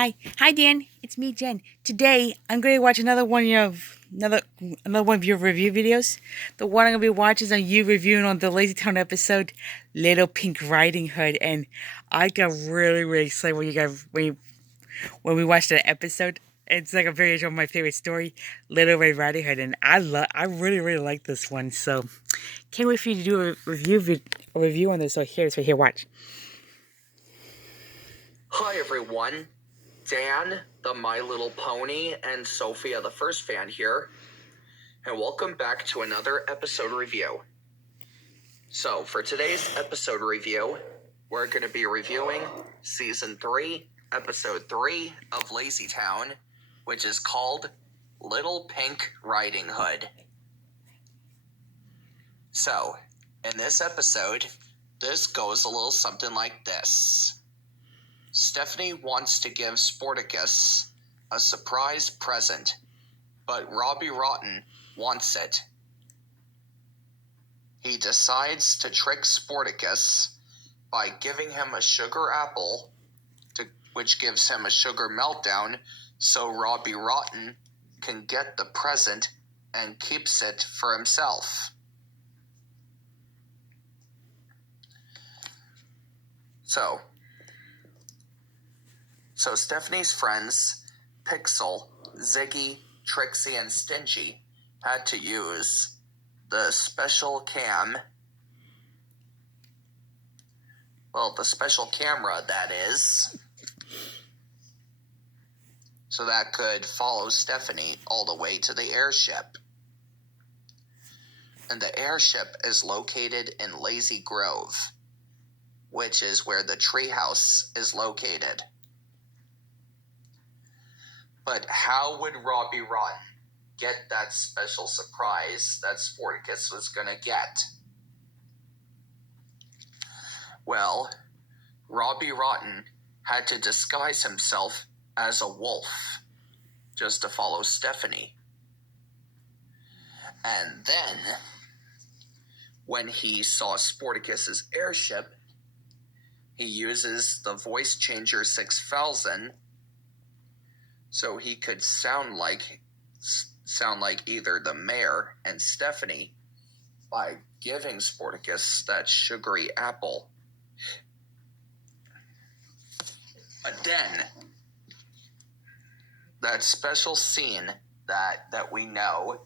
Hi, Dan. It's me, Jen. Today, I'm going to watch another one of your review videos. The one I'm going to be watching is on you reviewing on the Lazy Town episode, Little Pink Riding Hood, and I got really excited when we watched that episode. It's like a variation of my favorite story, Little Red Riding Hood, and I really like this one. So, can't wait for you to do a review on this. So here, watch. Hi everyone, Dan, the My Little Pony, and Sophia, the first fan here, and welcome back to another episode review. So, for today's episode review, we're going to be reviewing Season 3, Episode 3 of Lazy Town, which is called Little Pink Riding Hood. So, in this episode, this goes a little something like this. Stephanie wants to give Sportacus a surprise present, but Robbie Rotten wants it. He decides to trick Sportacus by giving him a sugar apple, which gives him a sugar meltdown, so Robbie Rotten can get the present and keeps it for himself. So Stephanie's friends, Pixel, Ziggy, Trixie, and Stingy, had to use the special camera, that is, so that could follow Stephanie all the way to the airship. And the airship is located in Lazy Grove, which is where the treehouse is located. But how would Robbie Rotten get that special surprise that Sportacus was going to get? Well, Robbie Rotten had to disguise himself as a wolf just to follow Stephanie. And then, when he saw Sportacus's airship, he uses the voice changer 6000 so he could sound like either the mayor and Stephanie by giving Sportacus that sugary apple. But then, that special scene that we know,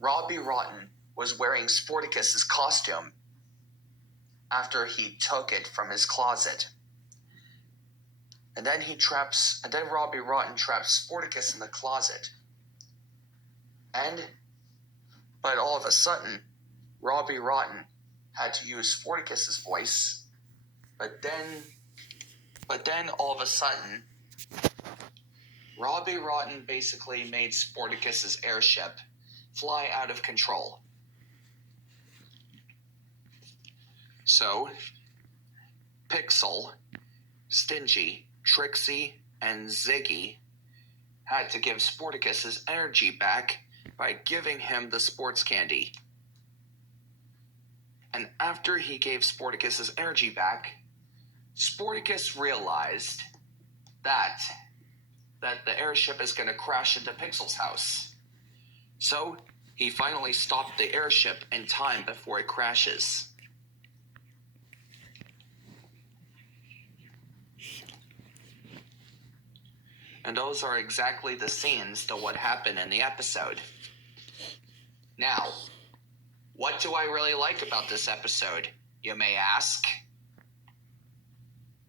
Robbie Rotten was wearing Sportacus's costume after he took it from his closet. And then Robbie Rotten traps Sportacus in the closet. But all of a sudden, Robbie Rotten had to use Sportacus's voice. But then all of a sudden, Robbie Rotten basically made Sportacus's airship fly out of control. So, Pixel, Stingy, Trixie, and Ziggy had to give Sportacus his energy back by giving him the sports candy. And after he gave Sportacus his energy back, Sportacus realized that the airship is going to crash into Pixel's house. So, he finally stopped the airship in time before it crashes. And those are exactly the scenes to what happened in the episode. Now, what do I really like about this episode, you may ask?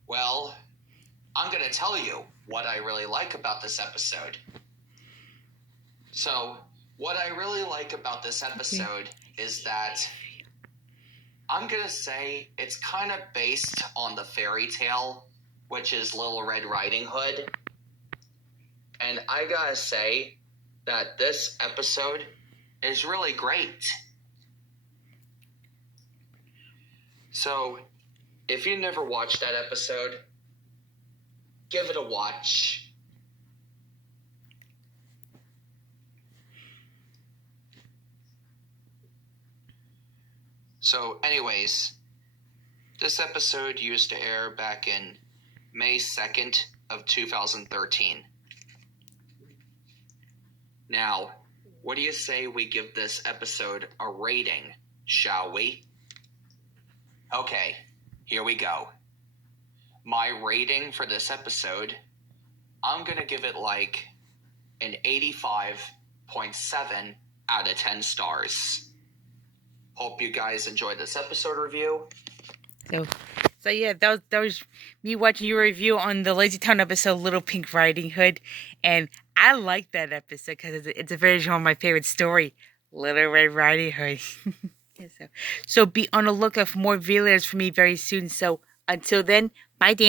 Well, I'm going to tell you what I really like about this episode. So, what I really like about this episode is that I'm going to say it's kind of based on the fairy tale, which is Little Red Riding Hood. And I gotta say that this episode is really great. So, if you never watched that episode, give it a watch. So, anyways, this episode used to air back in May 2nd, of 2013. Now, what do you say we give this episode a rating, shall we? Okay, here we go. My rating for this episode, I'm going to give it like an 85.7 out of 10 stars. Hope you guys enjoyed this episode review. So yeah, that was me watching your review on the Lazy Town episode, Little Pink Riding Hood, and I like that episode because it's a version of my favorite story, Little Red Riding Hood. So be on the lookout for more videos from me very soon. So until then, bye, Dan.